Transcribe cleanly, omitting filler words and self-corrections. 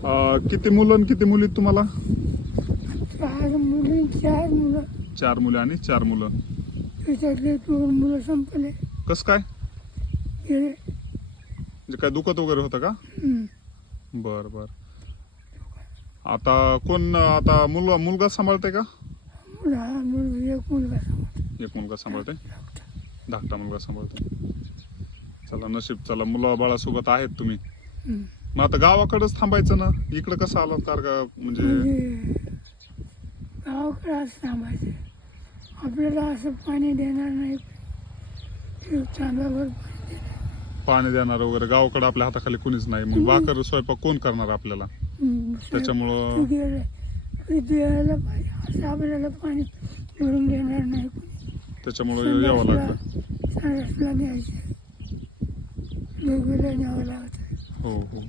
किती मुलं आणि किती मुली तुम्हाला? 4 मुली 4 मुलं. 4 मुले आणि 4 मुलं. त्याच्यातले 2 मुलं संपले कस काय? गेले. म्हणजे काय दुखत वगैरे होतं का? बर बर. आता कोण आता मुलगा सांभाळते का? एक मुलगा संपला. एक मुलगा सांभाळते, धाकटा मुलगा सांभाळते. चला नशीब, चला मुलं बाळासोबत आहेत तुम्ही. मग आता गावाकडेच थांबायचं ना, इकडे कसं आलात कार का? म्हणजे गावाकडे असं थांबायचं. आपल्याला असं पाणी देणार नाही, चांगल्यावर पाणी देणार वगैरे गावाकडे आपल्या हाताखाली कोणीच नाही. मग भाकर स्वयंपाक कोण करणार आपल्याला? त्याच्यामुळं द्यायला पाहिजे. असं आपल्याला पाणी भरून देणार नाही. त्याच्यामुळं यावं लागलं. संडासला द्यायचे, वेगवेगळं न्यावं लागतं. हो हो.